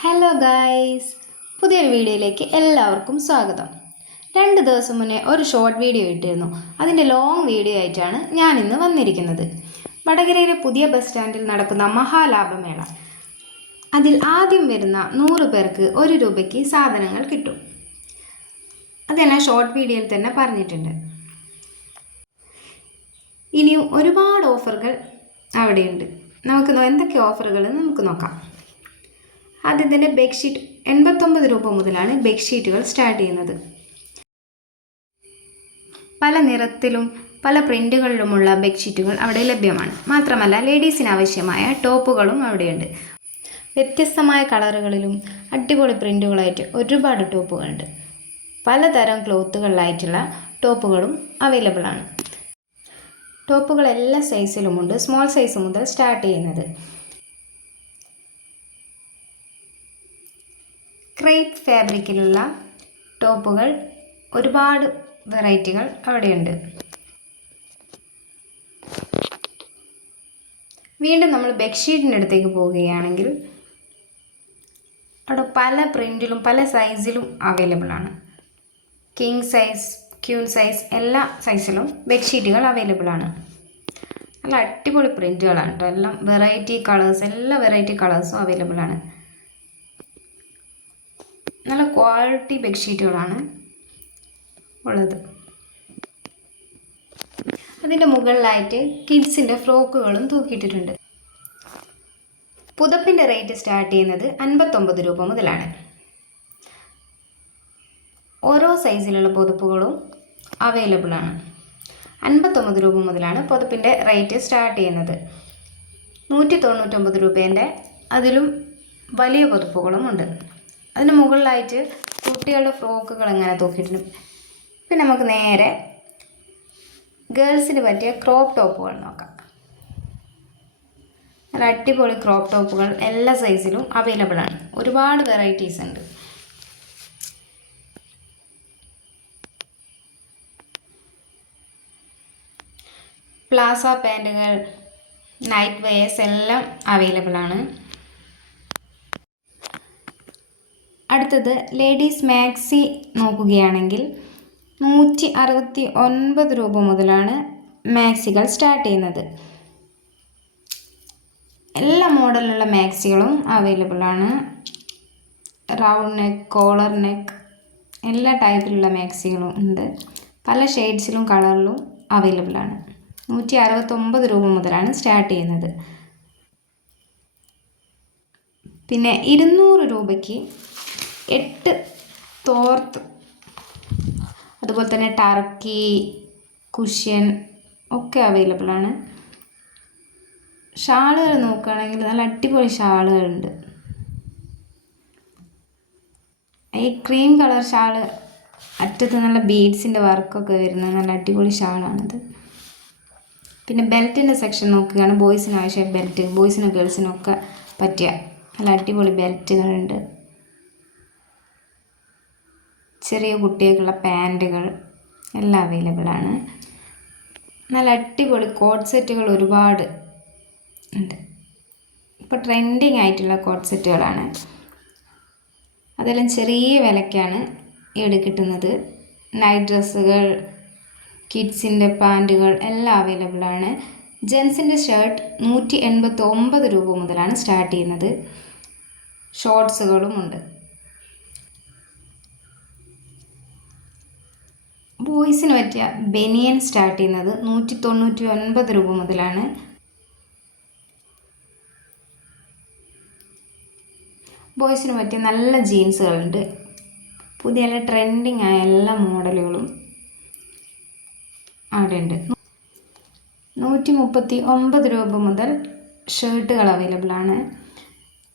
Hello guys പുതിയൊരു വീഡിയോയിലേക്ക് എല്ലാവർക്കും സ്വാഗതം. രണ്ട് ദിവസം മുന്നേ ഒരു ഷോർട്ട് വീഡിയോ ഇട്ടിരുന്നു. അതിന്റെ ലോങ് വീഡിയോ ആയിട്ടാണ് ഞാൻ ഇന്ന് വന്നിരിക്കുന്നത്. വടകരയിലെ പുതിയ ബസ് സ്റ്റാൻഡിൽ നടക്കുന്ന മഹാലാഭമേള അതിൽ ആദ്യം വരുന്ന നൂറ് പേർക്ക് ഒരു രൂപയ്ക്ക് സാധനങ്ങൾ കിട്ടും. അത് ഞാൻ ഷോർട്ട് വീഡിയോയിൽ തന്നെ പറഞ്ഞിട്ടുണ്ട്. ഇനിയും ഒരുപാട് ഓഫറുകൾ അവിടെയുണ്ട്. നമുക്ക് എന്തൊക്കെ ഓഫറുകൾ നമുക്ക് നോക്കാം. ആദ്യം തന്നെ ബെഡ്ഷീറ്റ് എൺപത്തൊമ്പത് രൂപ മുതലാണ് ബെഡ്ഷീറ്റുകൾ സ്റ്റാർട്ട് ചെയ്യുന്നത്. പല നിറത്തിലും പല പ്രിന്റുകളിലുമുള്ള ബെഡ്ഷീറ്റുകൾ അവിടെ ലഭ്യമാണ്. മാത്രമല്ല ലേഡീസിന് ആവശ്യമായ ടോപ്പുകളും അവിടെയുണ്ട്. വ്യത്യസ്തമായ കളറുകളിലും അടിപൊളി പ്രിന്റുകളായിട്ട് ഒരുപാട് ടോപ്പുകളുണ്ട്. പലതരം ക്ലോത്തുകളിലായിട്ടുള്ള ടോപ്പുകളും അവൈലബിൾ ആണ്. ടോപ്പുകൾ എല്ലാ സൈസിലുമുണ്ട് സ്മോൾ സൈസ് മുതൽ സ്റ്റാർട്ട് ചെയ്യുന്നത്. ക്രേപ്പ് ഫാബ്രിക്കിലുള്ള ടോപ്പുകൾ ഒരുപാട് വെറൈറ്റികൾ അവിടെയുണ്ട്. വീണ്ടും നമ്മൾ ബെഡ്ഷീറ്റിന്റെ അടുത്തേക്ക് പോവുകയാണെങ്കിൽ അവിടെ പല പ്രിന്റിലും പല സൈസിലും അവൈലബിൾ ആണ്. കിങ് സൈസ് ക്യൂൺ സൈസ് എല്ലാ സൈസിലും ബെഡ്ഷീറ്റുകൾ അവൈലബിൾ ആണ്. നല്ല അടിപൊളി പ്രിന്റുകളാണ് കേട്ടോ. എല്ലാം വെറൈറ്റി കളേഴ്സ് എല്ലാ വെറൈറ്റി കളേഴ്സും അവൈലബിൾ ആണ്. നല്ല ക്വാളിറ്റി ബെഡ്ഷീറ്റുകളാണ് ഉള്ളത്. അതിന്റെ മുകളിലായിട്ട് കിഡ്സിന്റെ ഫ്രോക്കുകളും തൂക്കിയിട്ടിട്ടുണ്ട്. പുതപ്പിന്റെ റേറ്റ് സ്റ്റാർട്ട് ചെയ്യുന്നത് അൻപത്തൊമ്പത് രൂപ മുതലാണ്. ഓരോ സൈസിലുള്ള പുതപ്പുകളും അവൈലബിൾ ആണ്. അൻപത്തൊമ്പത് രൂപ മുതലാണ് പുതപ്പിന്റെ റേറ്റ് സ്റ്റാർട്ട് ചെയ്യുന്നത്. നൂറ്റി തൊണ്ണൂറ്റൊമ്പത് രൂപേന്റെ അതിലും വലിയ പുതപ്പുകളും ഉണ്ട് അതിന് മുകളിലായിട്ട് കുട്ടികളുടെ ഫ്രോക്കുകൾ ഇങ്ങനെ തൂക്കിയിട്ടുണ്ട്. പിന്നെ നമുക്ക് നേരെ ഗേൾസിന് പറ്റിയ ക്രോപ്പ് ടോപ്പുകൾ നോക്കാം. നല്ല അടിപൊളി ക്രോപ്പ് ടോപ്പുകൾ എല്ലാ സൈസിലും അവൈലബിൾ ആണ്. ഒരുപാട് വെറൈറ്റീസ് ഉണ്ട്. പ്ലാസ പാന്റുകൾ നൈറ്റ് വെയേഴ്സ് എല്ലാം അവൈലബിൾ ആണ്. അടുത്തത് ലേഡീസ് മാക്സി നോക്കുകയാണെങ്കിൽ നൂറ്റി അറുപത്തി ഒൻപത് രൂപ മുതലാണ് മാക്സികൾ സ്റ്റാർട്ട് ചെയ്യുന്നത്. എല്ലാ മോഡലിലുള്ള മാക്സികളും അവൈലബിൾ ആണ്. റൗണ്ട് നെക്ക് കോളർ നെക്ക് എല്ലാ ടൈപ്പിലുള്ള മാക്സികളും ഉണ്ട്. പല ഷെയ്ഡ്സിലും കളറിലും അവൈലബിൾ ആണ്. നൂറ്റി അറുപത്തൊമ്പത് രൂപ മുതലാണ് സ്റ്റാർട്ട് ചെയ്യുന്നത്. പിന്നെ ഇരുന്നൂറ് രൂപയ്ക്ക് എട്ട് തോർത്ത്. അതുപോലെ തന്നെ ടർക്കി കുഷ്യൻ ഒക്കെ അവൈലബിൾ ആണ്. ഷാളുകൾ നോക്കുകയാണെങ്കിൽ നല്ല അടിപൊളി ഷാളുകളുണ്ട്. ഈ ക്രീം കളർ ഷാൾ അറ്റത്ത് നല്ല ബീഡ്സിന്റെ വർക്കൊക്കെ വരുന്ന നല്ല അടിപൊളി ഷാളാണിത്. പിന്നെ ബെൽറ്റിന്റെ സെക്ഷൻ നോക്കുകയാണ്. ബോയ്സിന് ആവശ്യമായ ബെൽറ്റ് ബോയ്സിനും ഗേൾസിനും ഒക്കെ പറ്റിയ നല്ല അടിപൊളി ബെൽറ്റുകളുണ്ട് ചെറിയ കുട്ടികൾക്കുള്ള പാന്റുകൾ എല്ലാം അവൈലബിൾ ആണ്. നല്ല അടിപൊളി കോട്ട് സെറ്റുകൾ ഒരുപാട് ഉണ്ട്. ഇപ്പോൾ ട്രെൻഡിങ് ആയിട്ടുള്ള കോട്ട് സെറ്റുകളാണ്. അതെല്ലാം ചെറിയ വിലയ്ക്കാണ് ഇവിടെ കിട്ടുന്നത്. നൈറ്റ് ഡ്രസ്സുകൾ കിഡ്സിന്റെ പാന്റുകൾ എല്ലാം അവൈലബിൾ ആണ്. ജെൻസിന്റെ ഷർട്ട് നൂറ്റി എൺപത്തി ഒമ്പത് രൂപ മുതലാണ് സ്റ്റാർട്ട് ചെയ്യുന്നത്. ഷോർട്സുകളും ഉണ്ട്. ബോയ്സിന് പറ്റിയ ബനിയൻ സ്റ്റാർട്ട് ചെയ്യുന്നത് നൂറ്റി തൊണ്ണൂറ്റി ഒൻപത് രൂപ മുതലാണ്. ബോയ്സിന് പറ്റിയ നല്ല ജീൻസുകളുണ്ട്. പുതിയ നല്ല ട്രെൻഡിങ് ആയ എല്ലാ മോഡലുകളും അവിടെ ഉണ്ട് നൂറ്റി മുപ്പത്തി ഒമ്പത് രൂപ മുതൽ ഷർട്ടുകൾ അവൈലബിൾ ആണ്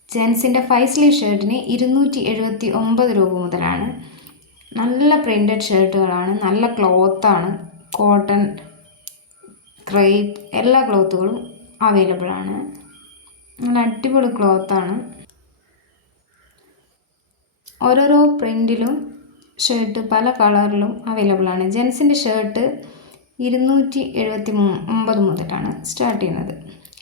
ജെൻസിന്റെ ഫൈവ് സ്ലീവ് ഷർട്ടിന് ഇരുന്നൂറ്റി എഴുപത്തി ഒമ്പത് രൂപ മുതലാണ്. നല്ല പ്രിന്റഡ് ഷർട്ടുകളാണ് നല്ല ക്ലോത്താണ് കോട്ടൺ ക്രേപ്പ് എല്ലാ ക്ലോത്തുകളും അവൈലബിൾ ആണ്. നല്ല അടിപൊളി ക്ലോത്താണ് ഓരോരോ പ്രിന്റിലും ഷർട്ട് പല കളറിലും അവൈലബിൾ ആണ്. ജെൻസിന്റെ ഷർട്ട് ഇരുന്നൂറ്റി എഴുപത്തി ഒമ്പത് മുതലാണ് സ്റ്റാർട്ട് ചെയ്യുന്നത്.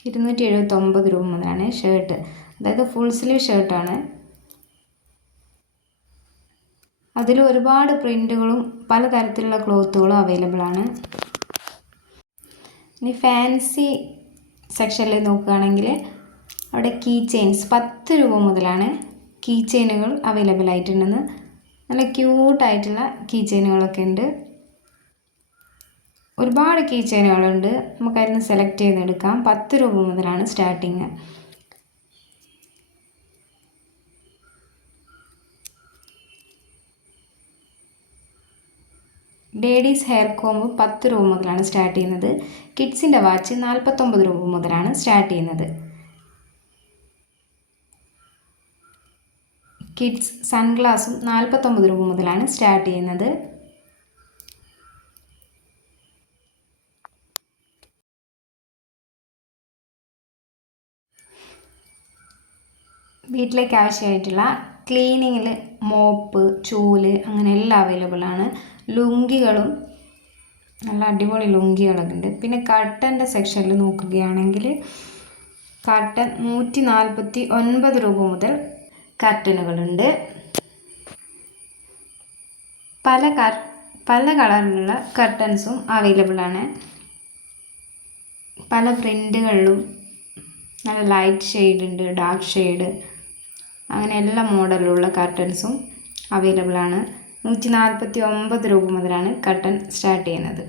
ഇരുന്നൂറ്റി എഴുപത്തി ഒമ്പത് രൂപ മുതലാണ് ഷർട്ട് അതായത് ഫുൾ സ്ലീവ് ഷർട്ടാണ് അതിൽ ഒരുപാട് പ്രിന്റുകളും പലതരത്തിലുള്ള ക്ലോത്തുകളും അവൈലബിൾ ആണ്. ഇനി ഫാൻസി സെക്ഷനിൽ നോക്കുകയാണെങ്കിൽ അവിടെ കീ ചെയിൻസ് പത്ത് രൂപ മുതലാണ് കീ ചെയിനുകൾ അവൈലബിൾ ആയിട്ടുണ്ടെന്ന്. നല്ല ക്യൂട്ടായിട്ടുള്ള കീ ചെയിനുകളൊക്കെ ഉണ്ട്. ഒരുപാട് കീ ചെയിനുകളുണ്ട് നമുക്കതിൽ നിന്ന് സെലക്ട് ചെയ്തെടുക്കാം. പത്ത് രൂപ മുതലാണ് സ്റ്റാർട്ടിങ് ലേഡീസ് ഹെയർ കോംബ് പത്ത് രൂപ മുതലാണ് സ്റ്റാർട്ട് ചെയ്യുന്നത്. കിഡ്സിന്റെ വാച്ച് നാൽപ്പത്തൊമ്പത് രൂപ മുതലാണ് സ്റ്റാർട്ട് ചെയ്യുന്നത്. കിഡ്സ് സൺഗ്ലാസും നാൽപ്പത്തൊമ്പത് രൂപ മുതലാണ് സ്റ്റാർട്ട് ചെയ്യുന്നത്. വീട്ടിലേക്ക് ആവശ്യമായിട്ടുള്ള ക്ലീനിങ്ങിൽ മോപ്പ് ചൂൽ അങ്ങനെ എല്ലാം അവൈലബിൾ ആണ്. ലുങ്കികളും നല്ല അടിപൊളി ലുങ്കികളൊക്കെ ഉണ്ട് പിന്നെ കർട്ടന്റെ സെക്ഷനിൽ നോക്കുകയാണെങ്കിൽ കർട്ടൻ നൂറ്റി നാൽപ്പത്തി ഒൻപത് രൂപ മുതൽ കർട്ടനുകളുണ്ട് പല കർ പല കളറിലുള്ള കർട്ടൻസും അവൈലബിൾ ആണ്. പല പ്രിന്റുകളിലും നല്ല ലൈറ്റ് ഷെയ്ഡ് ഉണ്ട് ഡാർക്ക് ഷെയ്ഡ് അങ്ങനെ എല്ലാ മോഡലിലുള്ള കർട്ടൻസും അവൈലബിൾ ആണ്. നൂറ്റി നാൽപ്പത്തി ഒമ്പത് രൂപ മുതലാണ് കർട്ടൻ സ്റ്റാർട്ട് ചെയ്യുന്നത്.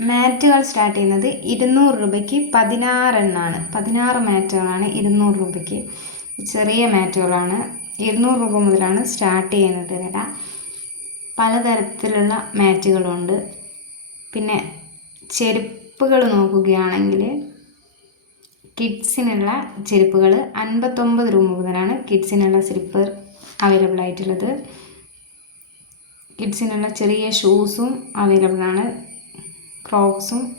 മാറ്റുകൾ സ്റ്റാർട്ട് ചെയ്യുന്നത് ഇരുന്നൂറ് രൂപയ്ക്ക് പതിനാറെണ്ണാണ്. പതിനാറ് മാറ്റുകളാണ് ഇരുന്നൂറ് രൂപയ്ക്ക്. ചെറിയ മാറ്റുകളാണ്. ഇരുന്നൂറ് രൂപ മുതലാണ് സ്റ്റാർട്ട് ചെയ്യുന്നത്. വില പലതരത്തിലുള്ള മാറ്റുകളുണ്ട്. പിന്നെ ചെരുപ്പുകൾ നോക്കുകയാണെങ്കിൽ കിഡ്സിനുള്ള ചെരുപ്പുകൾ അൻപത്തൊമ്പത് രൂപ മുതലാണ് കിഡ്സിനുള്ള സ്ലിപ്പർ അവൈലബിൾ ആയിട്ടുള്ളത്. കിഡ്സിനുള്ള ചെറിയ ഷൂസും അവൈലബിൾ ആണ്. ക്രോക്സും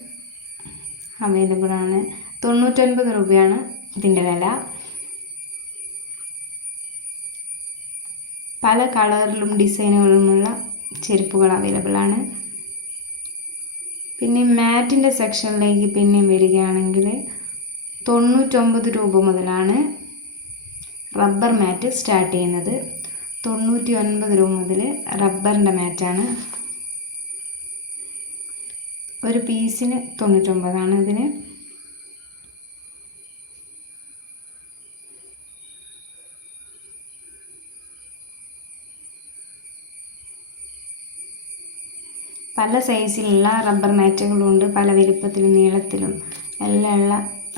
അവൈലബിൾ ആണ്. തൊണ്ണൂറ്റൊൻപത് രൂപയാണ് ഇതിന്റെ വില. പല കളറിലും ഡിസൈനുകളുമുള്ള ചെരുപ്പുകൾ അവൈലബിൾ ആണ്. പിന്നെ മാറ്റിന്റെ സെക്ഷനിലേക്ക് പിന്നെ വരികയാണെങ്കിൽ തൊണ്ണൂറ്റൊമ്പത് രൂപ മുതലാണ് റബ്ബർ മാറ്റ് സ്റ്റാർട്ട് ചെയ്യുന്നത്. തൊണ്ണൂറ്റി ഒൻപത് രൂപ മുതൽ റബ്ബറിന്റെ മാറ്റാണ് ഒരു പീസിന് തൊണ്ണൂറ്റൊമ്പതാണ് ഇതിന്. പല സൈസിലുള്ള റബ്ബർ മാറ്റുകളുണ്ട് പല വലുപ്പത്തിലും നീളത്തിലും എല്ലാം ഉള്ള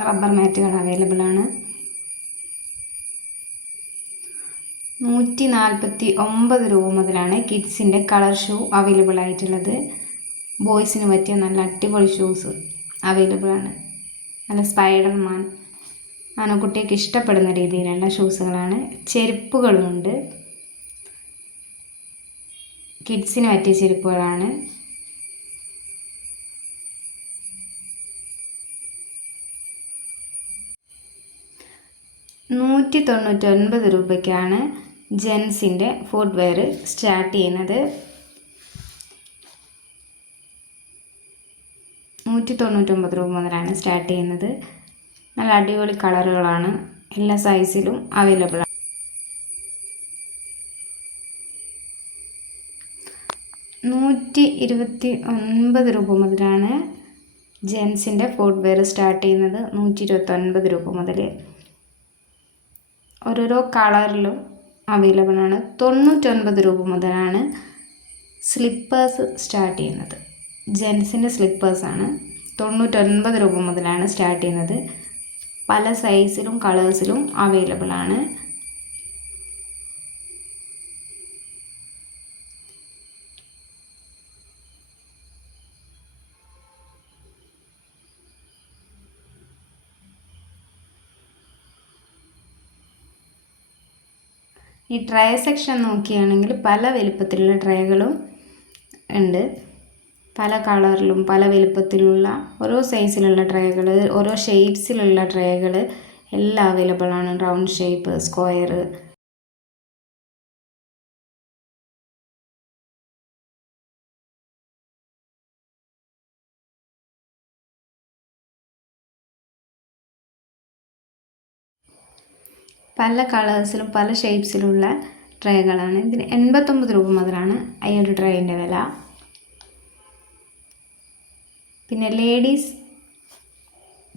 റബ്ബർ മാറ്റുകൾ അവൈലബിൾ ആണ്. നൂറ്റി നാൽപ്പത്തി ഒമ്പത് രൂപ മുതലാണ് കിഡ്സിന്റെ കളർ ഷൂ അവൈലബിൾ ആയിട്ടുള്ളത്. ബോയ്സിന് പറ്റിയ നല്ല അടിപൊളി ഷൂസ് അവൈലബിൾ ആണ്. നല്ല സ്പൈഡർമാൻ. ആനക്കുട്ടിയൊക്കെ ഇഷ്ടപ്പെടുന്ന രീതിയിലുള്ള ഷൂസുകളാണ് ചെരുപ്പുകളുമുണ്ട്. കിഡ്സിന് പറ്റിയ ചെരുപ്പുകളാണ്. നൂറ്റി തൊണ്ണൂറ്റൊൻപത് രൂപയ്ക്കാണ് ജെൻസിന്റെ ഫുട്വെയർ സ്റ്റാർട്ട് ചെയ്യുന്നത്. നൂറ്റി തൊണ്ണൂറ്റൊമ്പത് രൂപ മുതലാണ് സ്റ്റാർട്ട് ചെയ്യുന്നത്. നല്ല അടിപൊളി കളറുകളാണ്. എല്ലാ സൈസിലും അവൈലബിൾ ആണ് നൂറ്റി ഇരുപത്തി ഒൻപത് രൂപ മുതലാണ് ജെൻസിന്റെ ഫുട്വെയർ സ്റ്റാർട്ട് ചെയ്യുന്നത്. നൂറ്റി ഇരുപത്തൊൻപത് രൂപ മുതൽ ഓരോരോ കളറിലും അവൈലബിൾ ആണ്. തൊണ്ണൂറ്റൊൻപത് രൂപ മുതലാണ് സ്ലിപ്പേഴ്സ് സ്റ്റാർട്ട് ചെയ്യുന്നത്. ജെൻസിന്റെ സ്ലിപ്പേഴ്സാണ് തൊണ്ണൂറ്റൊൻപത് രൂപ മുതലാണ് സ്റ്റാർട്ട് ചെയ്യുന്നത്. പല സൈസിലും കളേഴ്സിലും അവൈലബിൾ ആണ്. ഈ ട്രേ സെക്ഷൻ നോക്കുകയാണെങ്കിൽ പല വലുപ്പത്തിലുള്ള ട്രേകളും ഉണ്ട്. പല കളറിലും പല വലുപ്പത്തിലുള്ള ഓരോ സൈസിലുള്ള ട്രേകൾ ഓരോ ഷേപ്സിലുള്ള ട്രേകൾ എല്ലാം അവൈലബിൾ ആണ്. റൗണ്ട് ഷേപ്പ് സ്ക്വയർ പല കളേഴ്സിലും പല ഷേപ്സിലുമുള്ള ട്രേകളാണ്. ഇതിന് എൺപത്തൊമ്പത് രൂപ മുതലാണ് ഈ ഒരു ട്രേന്റെ വില. പിന്നെ ലേഡീസ്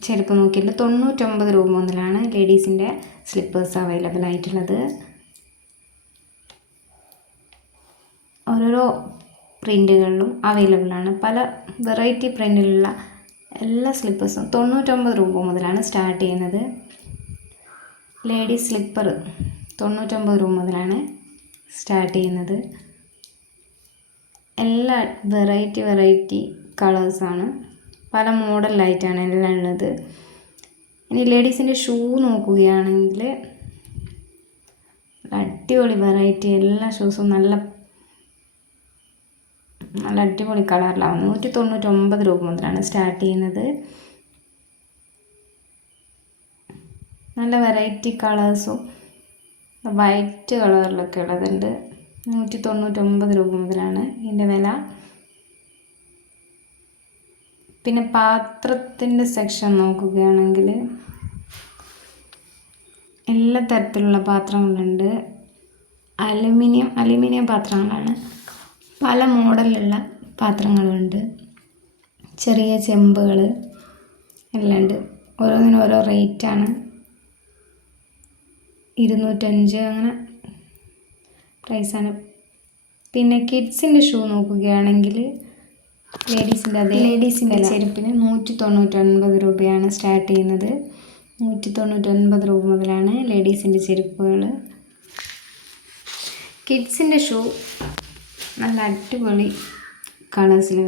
ചെരുപ്പ് നോക്കിയിട്ട് തൊണ്ണൂറ്റൊമ്പത് രൂപ മുതലാണ് ലേഡീസിന്റെ സ്ലിപ്പേഴ്സ് അവൈലബിൾ ആയിട്ടുള്ളത്. ഓരോരോ പ്രിന്റുകളിലും അവൈലബിൾ ആണ്. പല വെറൈറ്റി പ്രിന്റിലുള്ള എല്ലാ സ്ലിപ്പേഴ്സും തൊണ്ണൂറ്റൊമ്പത് രൂപ മുതലാണ് സ്റ്റാർട്ട് ചെയ്യുന്നത്. ലേഡീസ് സ്ലിപ്പർ തൊണ്ണൂറ്റൊമ്പത് രൂപ മുതലാണ് സ്റ്റാർട്ട് ചെയ്യുന്നത്. എല്ലാ വെറൈറ്റി വെറൈറ്റി കളേഴ്സാണ് പല മോഡലായിട്ടാണ് എല്ലാം ഉള്ളത്. ഇനി ലേഡീസിന്റെ ഷൂ നോക്കുകയാണെങ്കിൽ അടിപൊളി വെറൈറ്റി എല്ലാ ഷൂസും നല്ല നല്ല അടിപൊളി കളറിലാണ് നൂറ്റി തൊണ്ണൂറ്റൊമ്പത് രൂപ മുതലാണ് സ്റ്റാർട്ട് ചെയ്യുന്നത്. നല്ല വെറൈറ്റി കളേഴ്സും വൈറ്റ് കളറിലൊക്കെ ഉള്ളതുണ്ട്. നൂറ്റി തൊണ്ണൂറ്റൊമ്പത് രൂപ മുതലാണ് ഇതിന്റെ വില. പിന്നെ പാത്രത്തിന്റെ സെക്ഷൻ നോക്കുകയാണെങ്കിൽ എല്ലാ തരത്തിലുള്ള പാത്രങ്ങളുണ്ട്. അലുമിനിയം അലുമിനിയം പാത്രങ്ങളാണ്. പല മോഡലിലുള്ള പാത്രങ്ങളുണ്ട്. ചെറിയ ചെമ്പുകൾ എല്ലാം ഉണ്ട്. ഓരോന്നിനും ഓരോ റേറ്റാണ് ഇരുന്നൂറ്റഞ്ച് അങ്ങനെ പ്രൈസാണ് പിന്നെ കിഡ്സിന്റെ ഷൂ നോക്കുകയാണെങ്കിൽ ലേഡീസിന്റെ അതേ ലേഡീസിന്റെ ചെരുപ്പിന് നൂറ്റി തൊണ്ണൂറ്റൊൻപത് രൂപയാണ് സ്റ്റാർട്ട് ചെയ്യുന്നത്. നൂറ്റി തൊണ്ണൂറ്റൊൻപത് രൂപ മുതലാണ് ലേഡീസിന്റെ ചെരുപ്പുകൾ കിഡ്സിന്റെ ഷൂ നല്ല അടിപൊളി കളേഴ്സിൽ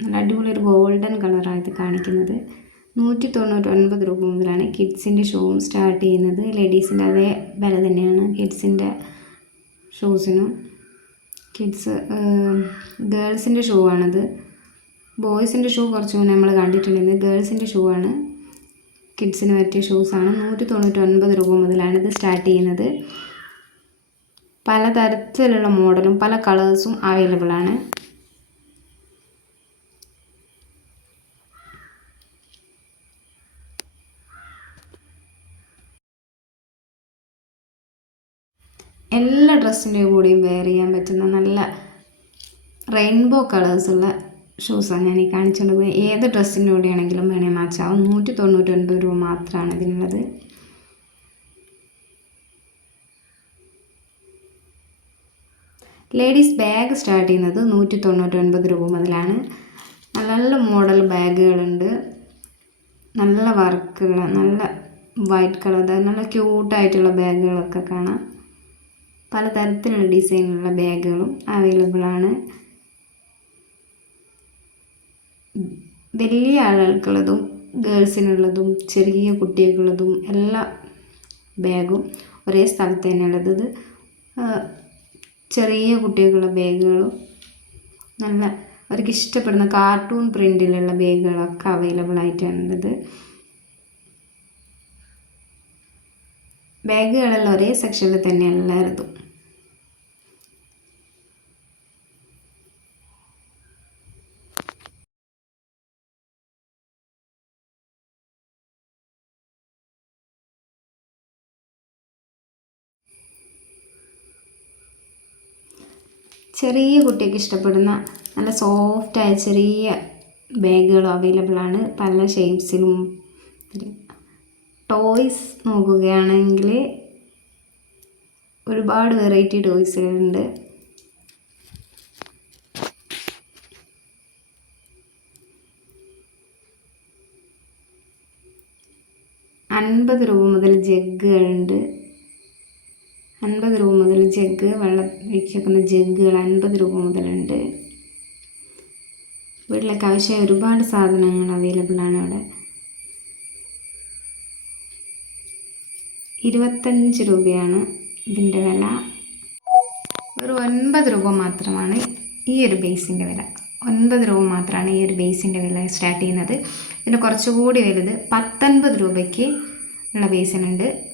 നല്ല അടിപൊളി ഒരു ഗോൾഡൻ കളറാണ് ഇത് കാണിക്കുന്നത്. നൂറ്റി തൊണ്ണൂറ്റൊൻപത് രൂപ മുതലാണ് കിഡ്സിന്റെ ഷൂവും സ്റ്റാർട്ട് ചെയ്യുന്നത്. ലേഡീസിന്റെ അതേ വില തന്നെയാണ് കിഡ്സിന്റെ ഷൂസിനും. കിഡ്സ് ഗേൾസിന്റെ ഷൂ ആണത് ബോയ്സിന്റെ ഷൂ കുറച്ച് മുന്നേ നമ്മൾ കണ്ടിട്ടുണ്ടായിരുന്നു. ഗേൾസിന്റെ ഷൂ ആണ് കിഡ്സിന് പറ്റിയ ഷൂസാണ്. നൂറ്റി തൊണ്ണൂറ്റൊൻപത് രൂപ മുതലാണ് ഇത് സ്റ്റാർട്ട് ചെയ്യുന്നത്. പലതരത്തിലുള്ള മോഡലും പല കളേഴ്സും അവൈലബിൾ ആണ് എല്ലാ ഡ്രസ്സിന്റെ കൂടെയും വെയർ ചെയ്യാൻ പറ്റുന്ന നല്ല റെയിൻബോ കളേഴ്സുള്ള ഷൂസാണ് ഞാൻ ഈ പോയി. ഏത് ഡ്രസ്സിന്റെ കൂടെയാണെങ്കിലും വേണേൽ മാച്ചാവും നൂറ്റി തൊണ്ണൂറ്റൊൻപത് രൂപ മാത്രമാണ് ഇതിനുള്ളത്. ലേഡീസ് ബാഗ് സ്റ്റാർട്ട് ചെയ്യുന്നത് നൂറ്റി തൊണ്ണൂറ്റൊൻപത് രൂപ മുതലാണ്. നല്ല നല്ല മോഡൽ ബാഗുകളുണ്ട് നല്ല വർക്കുകൾ നല്ല വൈറ്റ് കളർ നല്ല ക്യൂട്ടായിട്ടുള്ള ബാഗുകളൊക്കെ കാണാം. പലതരത്തിലുള്ള ഡിസൈനിലുള്ള ബാഗുകളും അവൈലബിൾ ആണ് വലിയ ആളുകൾക്കുള്ളതും ഗേൾസിനുള്ളതും ചെറിയ കുട്ടികൾക്കുള്ളതും എല്ലാ ബാഗും ഒരേ സ്ഥലത്ത് തന്നെയുള്ളത് ഇത് ചെറിയ കുട്ടികൾക്കുള്ള ബാഗുകളും നല്ല അവർക്ക് ഇഷ്ടപ്പെടുന്ന കാർട്ടൂൺ പ്രിന്റിലുള്ള ബാഗുകളൊക്കെ അവൈലബിൾ ആയിട്ടാണുള്ളത് ബാഗുകളെല്ലാം ഒരേ സെക്ഷനിൽ തന്നെയാണ് ഉള്ളതും ചെറിയ കുട്ടിക്ക് ഇഷ്ടപ്പെടുന്ന നല്ല സോഫ്റ്റായ ചെറിയ ബാഗുകളും അവൈലബിൾ ആണ്. പല ഷേപ്സിലും ടോയ്സ് നോക്കുകയാണെങ്കിൽ ഒരുപാട് വെറൈറ്റി ടോയ്സുകളുണ്ട്. അൻപത് രൂപ മുതൽ ജഗ്ഗുകളുണ്ട്. അൻപത് രൂപ മുതൽ ജഗ്ഗ് വെള്ളം ഒഴിച്ചേക്കുന്ന ജഗ്ഗുകൾ അൻപത് രൂപ മുതലുണ്ട്. വീട്ടിലേക്ക് ആവശ്യമായ ഒരുപാട് സാധനങ്ങൾ അവൈലബിൾ ആണ് അവിടെ. ഇരുപത്തഞ്ച് രൂപയാണ് ഇതിന്റെ വില. ഒരു ഒൻപത് രൂപ മാത്രമാണ് ഈ ഒരു ബേസിന്റെ വില. ഒൻപത് രൂപ മാത്രമാണ് ഈ ഒരു ബേസിന്റെ വില സ്റ്റാർട്ട് ചെയ്യുന്നത്. പിന്നെ കുറച്ചുകൂടി വലുത് പത്തൊൻപത് രൂപയ്ക്ക് ഉള്ള ബേസിനുണ്ട്.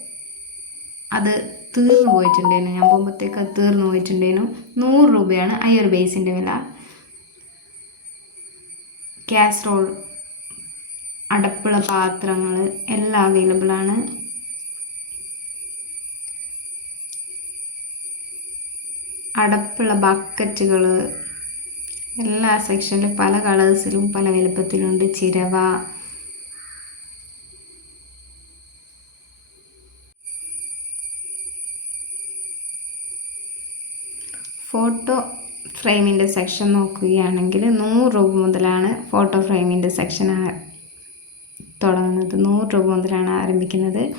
അത് തീർന്നു പോയിട്ടുണ്ടേനു. ഞാൻ പോകുമ്പോഴത്തേക്ക് അത് തീർന്നു പോയിട്ടുണ്ടേനു. നൂറ് രൂപയാണ് ഈ ഒരു ബേസിന്റെ വില. കാസറോൾ അടപ്പുള്ള പാത്രങ്ങൾ എല്ലാം അവൈലബിൾ അടപ്പുള്ള ബക്കറ്റുകൾ എല്ലാ സെക്ഷനിലും പല കളേഴ്സിലും പല വലുപ്പത്തിലുണ്ട്. ചിരവ. ഫോട്ടോ ഫ്രെയിമിന്റെ സെക്ഷൻ നോക്കുകയാണെങ്കിൽ നൂറ് രൂപ മുതലാണ് ഫോട്ടോ ഫ്രെയിമിന്റെ സെക്ഷൻ തുടങ്ങുന്നത്. നൂറ് രൂപ മുതലാണ് ആരംഭിക്കുന്നത്.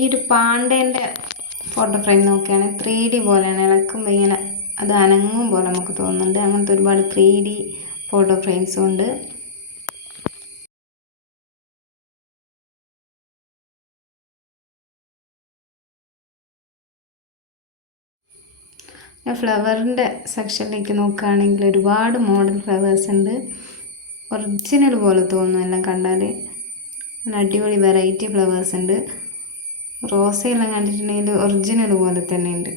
ഈ ഒരു പാണ്ടേന്റെ ഫോട്ടോ ഫ്രെയിം നോക്കുകയാണെങ്കിൽ ത്രീ ഡി പോലെയാണ്. ഇളക്കുമ്പോൾ ഇങ്ങനെ അത് അനങ്ങും പോലെ നമുക്ക് തോന്നുന്നുണ്ട്. അങ്ങനത്തെ ഒരുപാട് ത്രീ ഡി ഫോട്ടോ ഫ്രെയിംസും ഉണ്ട്. ഫ്ലവറിന്റെ സെക്ഷനിലേക്ക് നോക്കുകയാണെങ്കിൽ ഒരുപാട് മോഡൽ ഫ്ലവേഴ്സ് ഉണ്ട്. ഒറിജിനൽ പോലെ തോന്നുന്നു എല്ലാം കണ്ടാൽ. അടിപൊളി വെറൈറ്റി ഫ്ലവേഴ്സ് ഉണ്ട്. റോസയെല്ലാം കണ്ടിട്ടുണ്ടെങ്കിൽ ഒറിജിനൽ പോലെ തന്നെ ഉണ്ട്.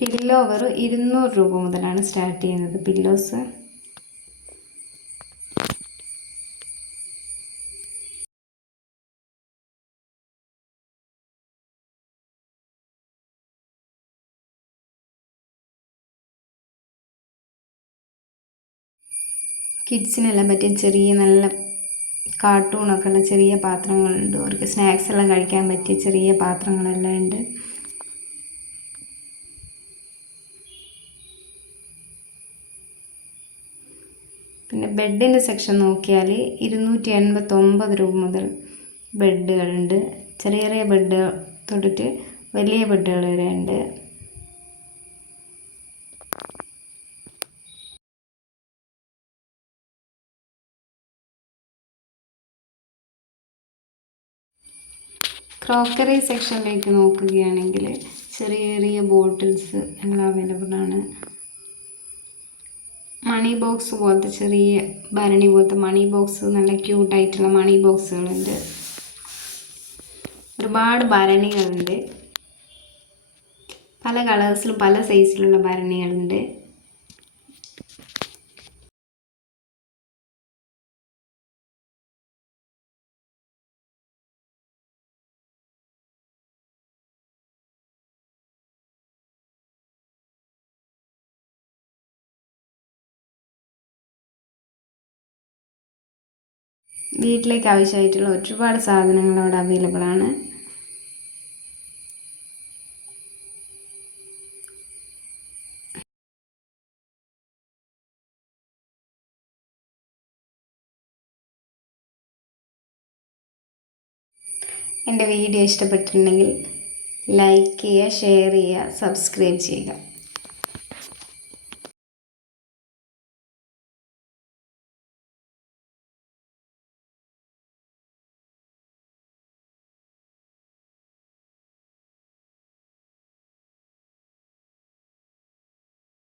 പില്ലോവർ ഇരുന്നൂറ് രൂപ മുതലാണ് സ്റ്റാർട്ട് ചെയ്യുന്നത്. പില്ലോസ് കിഡ്സിനെല്ലാം പറ്റിയ ചെറിയ നല്ല കാർട്ടൂണൊക്കെ ഉള്ള ചെറിയ പാത്രങ്ങളുണ്ട്. അവർക്ക് സ്നാക്സ് എല്ലാം കഴിക്കാൻ പറ്റിയ ചെറിയ പാത്രങ്ങളെല്ലാം ഉണ്ട്. പിന്നെ ബെഡിന്റെ സെക്ഷൻ നോക്കിയാൽ ഇരുന്നൂറ്റി എൺപത്തൊമ്പത് രൂപ മുതൽ ബെഡുകളുണ്ട്. ചെറിയ ചെറിയ ബെഡ് തൊട്ടിട്ട് വലിയ ബെഡുകൾ വരെ ഉണ്ട് ക്രോക്കറി സെക്ഷനിലേക്ക് നോക്കുകയാണെങ്കിൽ ചെറിയ ചെറിയ ബോട്ടിൽസ് എല്ലാം അവൈലബിൾ ആണ്. മണി ബോക്സ് പോലത്തെ ചെറിയ ഭരണി പോലത്തെ മണി ബോക്സ് നല്ല ക്യൂട്ടായിട്ടുള്ള മണി ബോക്സുകളുണ്ട്. ഒരുപാട് ഭരണികളുണ്ട്. പല കളേഴ്സിലും പല സൈസിലുള്ള ഭരണികളുണ്ട്. വീട്ടിലേക്ക് ആവശ്യമായിട്ടുള്ള ഒരുപാട് സാധനങ്ങൾ അവിടെ അവൈലബിൾ ആണ്. എന്റെ വീഡിയോ ഇഷ്ടപ്പെട്ടിട്ടുണ്ടെങ്കിൽ ലൈക്ക് ചെയ്യുക ഷെയർ ചെയ്യുക സബ്സ്ക്രൈബ് ചെയ്യുക.